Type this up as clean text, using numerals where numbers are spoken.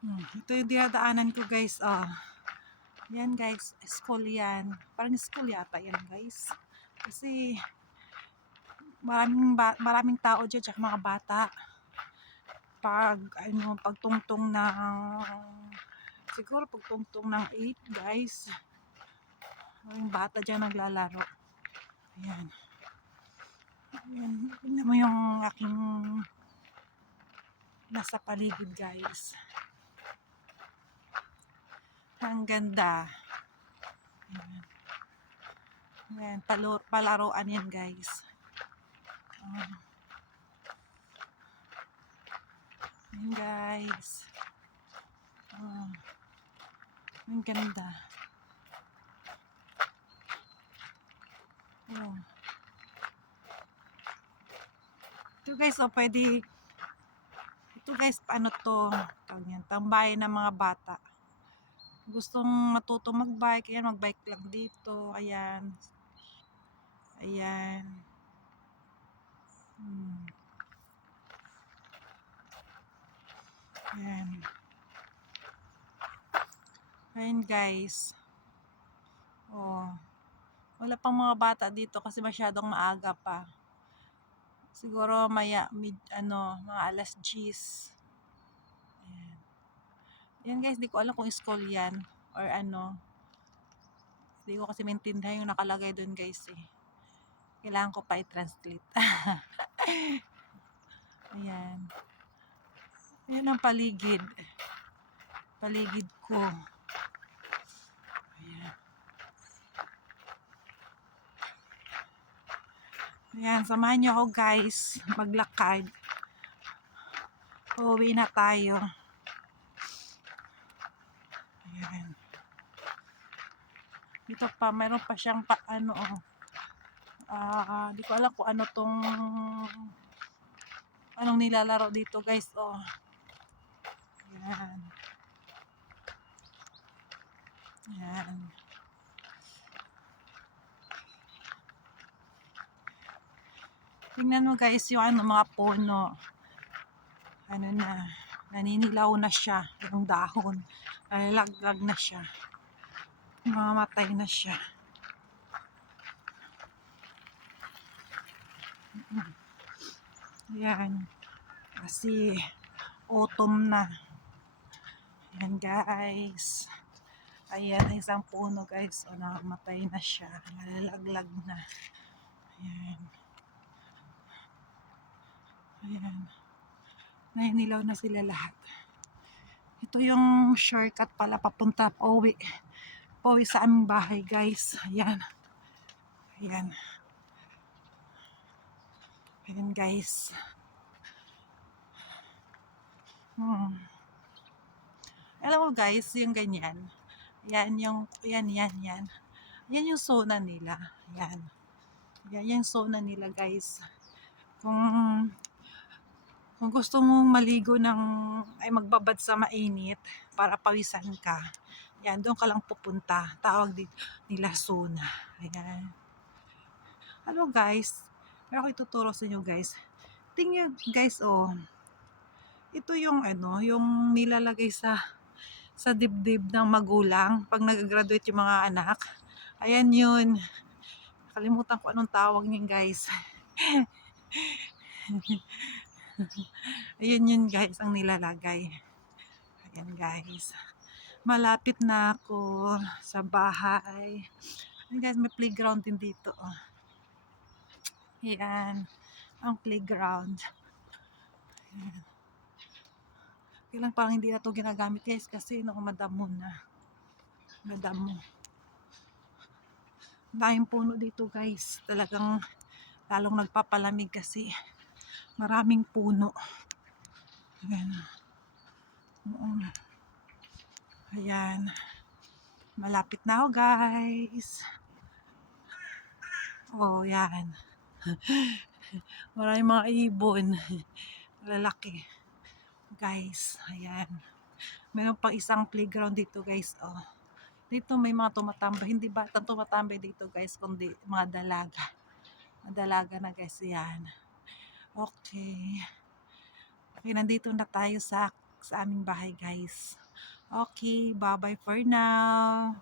Ito yung dinadaanan ko guys. Yan guys, school yan. Parang school yata yan guys. Kasi maraming tao dyan, tsaka mga bata. Pagtungtong ng siguro pagtungtong ng 8 guys. Maraming bata dyan naglalaro. Ayan. Ayan. Tingnan mo yung aking nasa paligid guys. Ang ganda. Ayan. Ayan. Palaruan yan guys. Ayan guys. Ang ganda. Ito guys, pwede. Ito guys, paano to? Tambayan ng mga bata. Gustong matutong magbike, ayan, magbike lang dito. Ayan. Ayan. Ayan. Ayan guys. Wala pang mga bata dito kasi masyadong maaga pa. Siguro mga alas 10. Ayan. Yan guys, di ko alam kung school yan or ano. Hindi ko kasi maintindihan yung nakalagay doon guys eh. Kailangan ko pa i-translate. Ayan. Ayan ang paligid. Paligid ko. Ayan. Ayan, samahan nyo ako guys. Maglakad. Uuwi na tayo. Ayan. Dito pa, meron pa siyang di ko alam kung ano tong anong nilalaro dito guys. Ayan. Ayan. Tingnan mo guys yung mga puno. Naninilaw na siya. Yung dahon. Nalalaglag na siya. Mamamatay na siya. Ayan. Kasi autumn na. Ayan guys. Ayan, isang puno guys. Namamatay na siya. Nalalaglag na. Ayan. Ayan. Naninilaw na sila lahat. Ito yung shortcut pala papunta pauwi sa aming bahay guys. Ayan. Ayan. Ayan guys. Alam mo guys, yung ganyan. Yan yung yung zona nila. Yan. Yan yung zona nila guys. Kung gusto mong maligo magbabad sa mainit para pawisan ka. Yan, doon ka lang pupunta. Tawag nila zona. Ayan. Hello guys. Pero ako ituturo sa inyo guys. Tingnan guys ito yung yung nilalagay sa dibdib ng magulang pag nag-graduate yung mga anak. Ayan yun. Nakalimutan ko anong tawag niyan guys. Ayun yun guys ang nilalagay. Ayan guys. Malapit na ako sa bahay. Ayan guys, may playground din dito. Ayan. Ang playground. Ayan. Kailang parang hindi na ito ginagamit guys kasi madamo na. Madamo. Daming puno dito guys. Talagang lalong nagpapalamig kasi maraming puno. Ayan. Ayan. Malapit na ako guys. Yan. Maraming mga ibon. Lalaki. Guys, ayan. Meron pa isang playground dito guys. Dito may mga tumatambay. Hindi bata tumatambay dito guys, kundi mga dalaga. Mga dalaga na guys yan. Okay. Okay, nandito na tayo sa sa aming bahay guys. Okay, bye-bye for now.